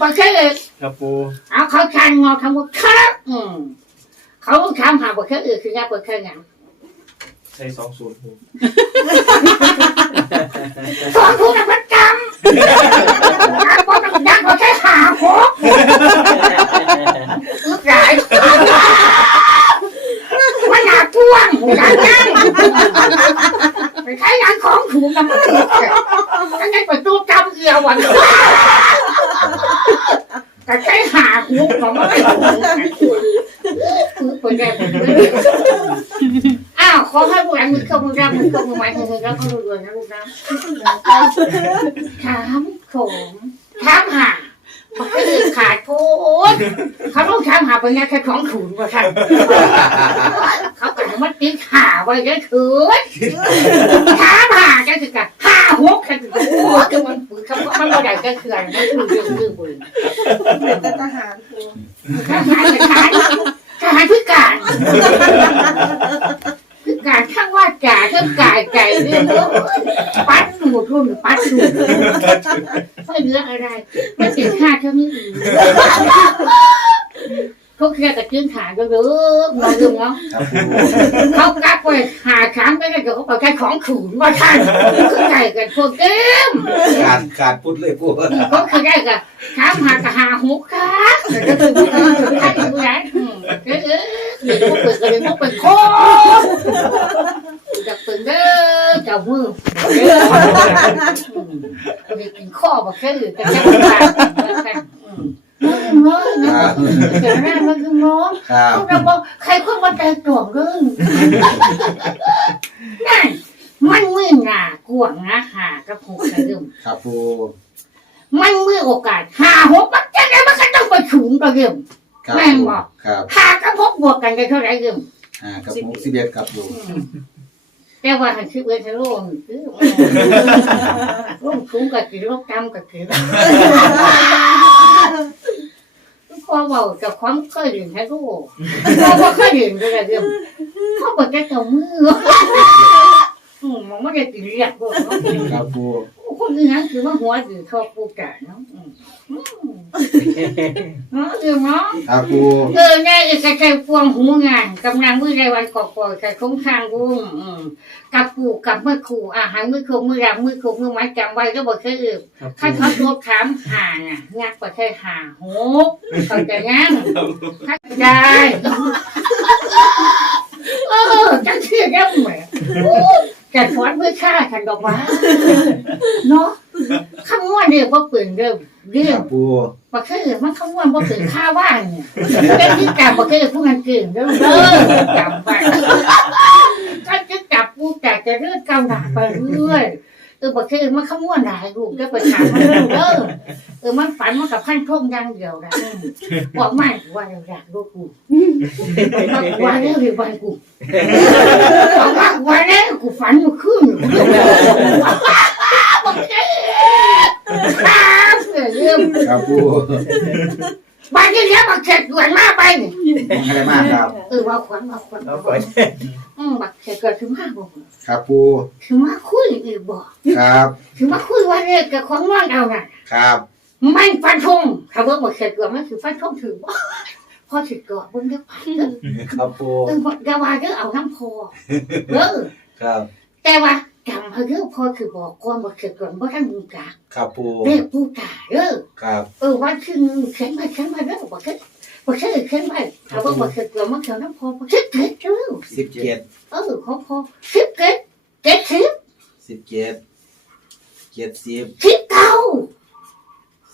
บอกแค่อื่นครับปูเอาเขาชันงอคำว่าครับอืมเขาถามหาบอกแค่อื่นคือยาบอกแค่หยังใช้สองศูนย์ปูสอนผู้นำประจำนักบอกต้องนักบอกแค่หาหกอึกหลายมันหนาพ่วงหนาจังไปใช้งานของถูกนำมาถูกอันนั้นเป็นตู้จำเอียววันแต่ใช้หาหุกของมันไม่ถูกคือคนแรก อ้าวขอให้ผู้หลังมือเข้ามือรับมือเข้ามือไม้มือรับเข้ามือด้วยนะลูกนะถามโขมถามหามันก็คือขาดโพดเขาต้องถามหาเป็นไงแค่ของถูนว่าท่านเขาก็จะมาติ๊กหาไว้ก็คือถามหาก็คือกันหาหกก็คือโอ้ก็มันคำว่ามันไม่ได้ก็คืออะไรมันคือเรื่องเรื่องบุญเป็นทหารครูทหารทหารทหารพิการ พิการข้างว่าจ่าข้างกายใจเรื่องปัดหนูทุ่นปัดหนูไม่เหลืออะไรไม่ติดค่าเท่านี้เขาเคลียร์กับจื้นขาก็เยอะมาดูเนาะครับปูเขากักไว้หาครั้งไปแล้วเขาไปแค่ของขืนว่าท่านคือไก่กันพวกเก้มขาดขาดพุดเลยปูก็คือได้กับถามหากะหาหุกค่ะก็คือพวกเราถึงขั้นอยู่ไหนเออเออ เดี๋ยวพวกเปิดกันเลยพวกเปิดโค้งจะเปิดเด้อจ้ามือเด็กกินข้อบอกแค่อื่นแต่แค่ปากมันน้อนะเดี๋ยวนั้มันคือน้องครับเราบอกใครคนมาใจตวงเรื่องนั่นมันมือหนากวงนะหากระพุกกระดึมครับปูมันมือโอกาสหาหกมันจะได้มันก็ต้องไปฉุงกระดึม ครับแม่งบอกครับหากระพกบวกกันได้เท่าไหร่ดึมอ่ากับหกสิบเอ็ดครับปูแต่ว่าหันชื่อเวทโลนคือลูกถุงกับกี่ลูกจำกับกี่พอบอกกับความเคยเรียนให้ลูกพอว่าเคยเรียนก็ได้ดึมพ่อบอกจะเจ้ามืออืมมันไม่ได้ตีเรียกพวกเนาะครับปูคนอื่นนั้นคือว่าหัวดือชอบปูกะเนาะอืมอืม เนาะเดี๋ยวเนาะครับปูเออแน่เอกชัยพวงหูงานกำลังมือในวันก่อก่อใส่คงข้างกุ้งอืมกับปู่กับมือขู่อาหารมือคงมือรับมือคงมือไม้จำไว้ก็บอกแค่อื่นครับข้าเขาโทษถามหาน่ะงักกว่าแค่หาหกเข้าใจยังเข้าใจเออจังเชื่อได้ไหมโอ้แต่สอนเพื่อฆ่าฉันดอกว่าเนาะ คำว่าเนี่ยว่าเปลี่ยนเดิมเรื่คองรับปูบักเคยมันคำว่าบ่เปลี่ยนค่าว่างเนี่ยเป็นที่จับบักเคยผู้งานเก่งเด้อเด้อจำไว้ถ้าจะจับกูแต่จะเลื่อนก้าวหน้าไปเรื่อยเออบักเคยมันคำว่าไหนลูกจะไปถามมันเด้อเด้อเออมันฝันมันกับพันท่งอยังเดียวนะอืมบอกไม่ว่าเราอยากรู้กูบอกว่าแล้วหรือวันกูบอกว่าวันแล้วกูฝันอยู่คืนอยู่บอกเคยครับเรื่ องครับปูบ้านที่เลี้ยงบักเข็ดด่วนมากไปนี่มองอะไรมากครับ เออว่าขวัญว่าขวัญเอาว่าขไปวัญอืมบักเข็ดเกิดถึงมากบ่ครับปูถึงมาคุยอีกบ่ครับ ถึงมาคุยว่าเรื่องกับของว่างเอาน่ะครับไม่ฟันธงถ้าว่าบักเข็ดเกิดมันคือฟันธงถือบ่พอถึงเกิดมึงจะไปเด้อครับปูเอออย่าว่าเด้อเอาน้ำพอเด้อครับ แต่ว่า จำเขาเด้อพอคือบอกก่อนบักเข็ดก่อนบ่ทันรู้จักครับปูเรียกผู้ตาเด้อครับเออวันที่หนึ่งเขียนมาเขียนมาเด้อบักเข็ดบักเข็ดเขียนมาถ้าว่าบักเข็ดเกิดมันเขียนน้ำพอบักเข็ดเกิดเด้อสิบเจ็ดเออเขาพอสิบเก็ดเก็ดสิบสิบเจ็ดเจ็ดสิบสิบเก้า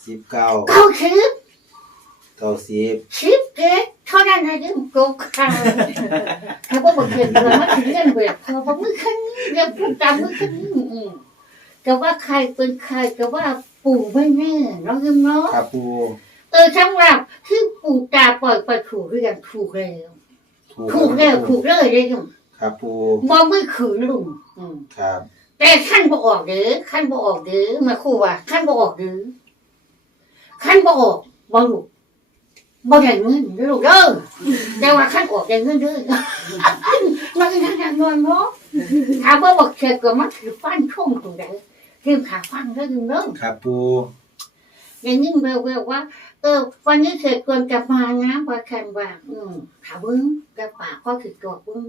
สิบเก้าเก้าสิบ เก้าสิบสิบเก็ดเท่านั้นนะเรื่องโกข่าวถ้าว่าบอกเกิดอะไรมาถึงเรื่องแบบพอบอกมือขึ้นเรื่องพูดตามมือขึ้นอืมแต่ว่าใครเป็นใครแต่ว่าปู่ไม่แน่น้องยิมเนาะครับปูเออทั้งเราที่ปู่ตาปล่อยไปถูกเรื่องถูกแล้วถูกแล้วถูกเลยเลยยุ่งครับปูมองมือขืนลุงอืมครับแต่ขั้นบ่ออกเด้อขั้นบ่ออกเด้อมาคู่ว่าขั้นบ่ออกเด้อขั้นบ่ออกบ่ลูก บ่ได้เงินเด้อลูกเด้อแต่ว่าขั้นออกได้เงินเด้อมันคือทางการเงินเนาะถามว่าบอกเช็คก็มันคือฟันช่วงตรงไหนคือขาฟันเด้อลูกเด้อครับปูมอย่างนี้เร็วๆว่า เออ วันนี้เสร็จควรจะมานะว่าแคนว่าอืมถามมึงแกปากพ่อถือจอบมึง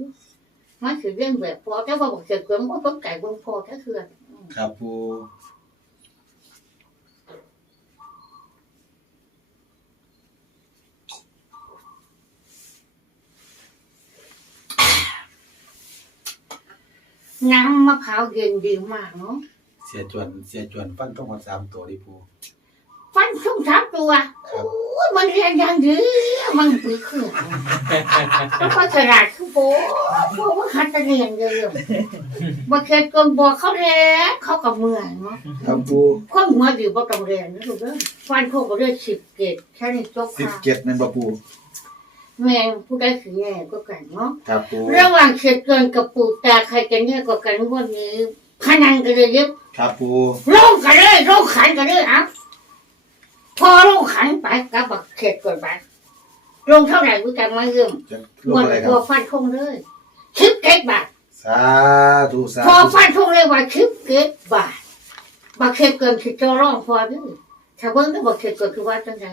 มันคือเรื่องแบบพอแต่ว่าบอกเสร็จควรก็ต้องไก่บงพอแค่คืออืมครับปู น้ำมะพร้าวเย็นดีมากเนาะเสียจวนเสียจวนฟันต้องมาสามตัวดิปูฟันชุ่มสามตัวโอ้ยมันเรียนอย่างดีมันปื้อขึ้นแล้วก็ฉลาดคือโบโบว่าคัดจะเรียนเยอะบ่เคยกนบอกเขาเรียนเขากับเมื่อยเนาะครับปูคนหัวดีบ่ต้องเรียนนะลูกเด้อฟันโคกบ่ได้สิบเกตแค่นี้จบสิบค่ะเจ็ดนั่นบ่ปู แม่งผู้ได้คือแง่ก็กันเนาะครับปูระหว่างเขียดเกินกับปู่ตาใครจะแง่กว่ากันวันนี้พนันกันเลยเย็บครับปูลงกันเลยลงขันกันเลยเอะพอลงขันไปกับบักเขียดก่อนไปลงเท่าไหร่กูจำมาเยิ่มจะลงวันอะไรคตัรัวบฟันคงเลยคิดเก็ดบาทสาธุสาพอธุฟันคงเลยว่าคิดเก็ดบาทบักเขียดเกินคือเจ้าร้องพอเด้อถ้าเบิ่งก็บักเขียดเกินคือว่าจังไง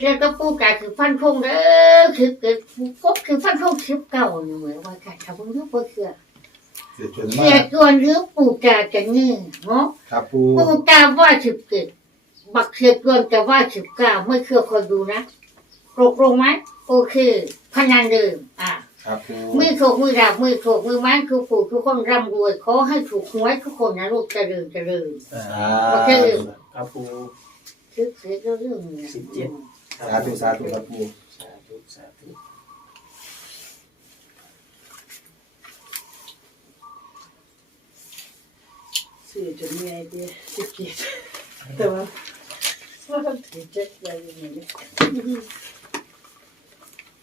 เรียกก็ปู่กายคือฟันคงเด้อคิดเกิดก็คือฟันคงคิดเก่าอยู่เหมือนว่ากันถ้าเบิ่งก็บ่เชื่อเสียจวนเสีมายกวนหรือปู่กาจะเงื่อเนาะครับปูปู่กาว่าสิบเกิดบักเสียกวนจะว่าสิบเก้าไม่เชื่อคอยดูนะตกลงไหมโอเคพนันเดิมอะครับปูมือถูกมือดาบมือถูกมือไม้คือปู่ทุกคนร่ำรวยขอให้ถูกหวยทุกคนนะลูกเจริญเจริญสาโอเคธุครับปูคิดเสียก็เรื่องเนี่ยสิบเจ็ด สาธุสาธุครับปูสาธุสาธุสื่อจนเมียดีสิบเกียรแต่ว่าว่าเขาถือเจ็ดอะไรอย่างเงี้ย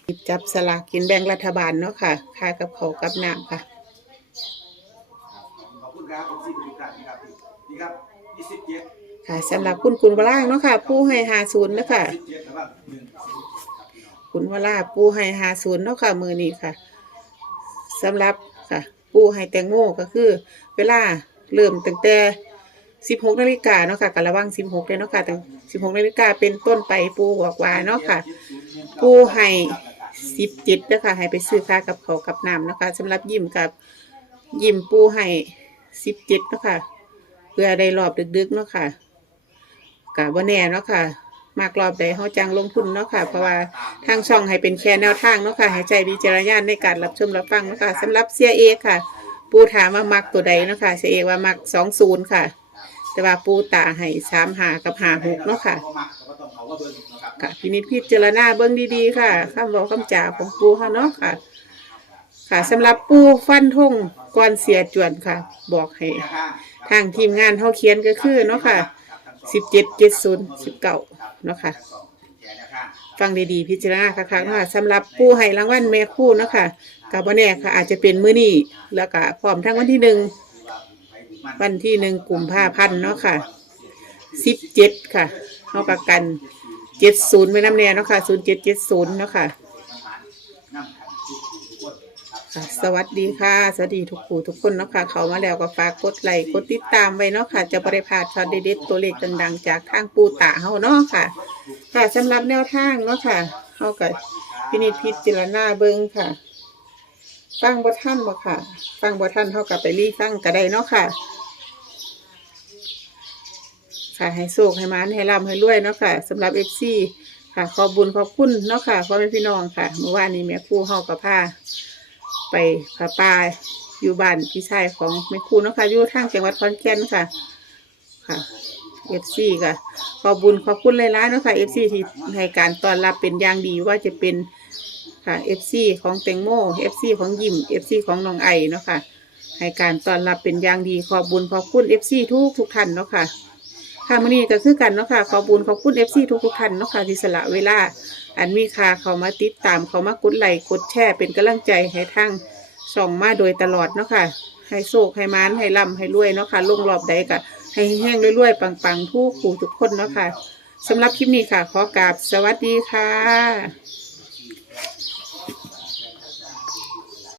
หยิบจับสลากกินแบ่งรัฐบาลเนาะค่ะค่ากับเขาวกับน้ำค่ะ ขอบคุณครับผมสิบทุกท่านครับนี่ครับยี่สิบเจ็ด ค่ะสำหรับคุณคุณวราเนาะค่ะ ผู้ให้หาศูนย์เนาะค่ะคุณวราผู้ให้หาศูนย์เนาะค่ะ มือนี้ค่ะสำหรับค่ะ ผู้ให้แตงโมก็คือ เวลาเริ่มตั้งแต่สิบหกนาฬิกาเนาะค่ะกระวังสิบหกเลยเนาะค่ะตั้งสิบหกนาฬิกาเป็นต้นไปปูบอกว่าเนาะค่ะผู้ให้สิบเจ็ดเนาะค่ะให้ไปซื้อค่ากับเขากับน้ำเนาะค่ะสำหรับยิ้มกับยิ้มปูให้สิบจ็ดเนาะค่ะเพื่อได้รอบดึกๆเนาะค่ะ กะว่าแน่เนาะค่ะ มากรอบใดเฮาจังลงทุนเนาะค่ะ เพราะว่าทางช่องให้เป็นแค่แนวทางเนาะค่ะให้ใจวิจารณญาณในการรับชมรับฟังเนาะค่ะสำหรับเสียเอกค่ะ ปูถามว่ามักตัวใดเนาะค่ะเสียเอกว่ามักสองศูนย์ค่ะ แต่ว่าปูตาให้สามหากับหาหกเนาะค่ะค่ะพินิจพิจารณาเบิ้งดีๆค่ะคำบอกคำจ่าของปูค่ะเนาะค่ะค่ะสำหรับปูฟันทงก่อนเสียจวนค่ะ บอกให้ ทางทีมงานเขาเขียนก็คือเนาะค่ะ สิบเจ็ดเจ็ดศูนย์สิบเก้าเนาะค่ะ ฟังดีๆ พิจารณาค่ะค่ะสำหรับปูให้รางวัลแม่คู่เนาะค่ะกับวันแน่ค่ะ อาจจะเป็นมื้อนี้แล้วก็พร้อมทั้งวันที่หนึ่งวันที่หนึ่งกลุ่มภาพันเนาะค่ะสิบเจ็ดค่ะเท่ากับกันเจ็ดศูนย์ไว้น้ำแน่เนาะค่ะศูนย์เจ็ดเจ็ดศูนย์เนาะค่ะ สวัสดีค่ะ สวัสดีทุกผู้ทุกคนเนาะค่ะ เขามาแล้วก็ฝากกดไลค์กดติดตามไว้เนาะค่ะ จะบริพลาดช็อตเด็ดๆตัวเลขดังๆจากทางปูตาเฮาเนาะค่ะ ค่ะสำหรับแนวทางเนาะค่ะเฮากับพินิจพิจารณาเบิ่งค่ะ ฟังบ่ท่านบ่ค่ะ ฟังบ่ท่านเท่ากับไปรีฟังก็ได้เนาะค่ะ ค่ะให้โชคให้มานให้ร่ำให้รวยเนาะค่ะสำหรับเอฟซีค่ะ ขอบุญขอบคุณเนาะค่ะพ่อแม่พี่น้องค่ะเมื่อวานนี้แม่ครู่เฮากับพา ไปพาป่าอยู่บ้านพี่ชายของแม่ครูเนาะคะอยู่ทางจังหวัดขอนแก่นค่ะ ค่ะเอฟซีค่ะขอบุญขอบคุณหลายๆเนาะค่ะเอฟซีที่ให้การต้อนรับเป็นอย่างดีว่าจะเป็นค่ะเอฟซีของแตงโมเอฟซีของยิมเอฟซีของน้องไอเนาะค่ะให้การต้อนรับเป็นอย่างดีขอบุญขอบคุณเอฟซีทุกทุกท่านเนาะค่ะ ค่ะมื้อนี้ก็คือกันเนาะค่ะ ขอบุญขอบคุณ FC ทุกทุกๆท่านเนาะค่ะที่สละเวลา อันมีค่าเขามาติดตามเขามากดไลค์กดแชร์เป็นกำลังใจให้ทางส่องมาโดยตลอดเนาะค่ะ ให้โชคให้มานให้ร่ำให้รวยเนาะค่ะลงรอบใดก็ให้แห้งๆรวยๆปังๆทุกผู้ทุกคนเนาะค่ะสำหรับคลิปนี้ค่ะ ขอกราบสวัสดีค่ะ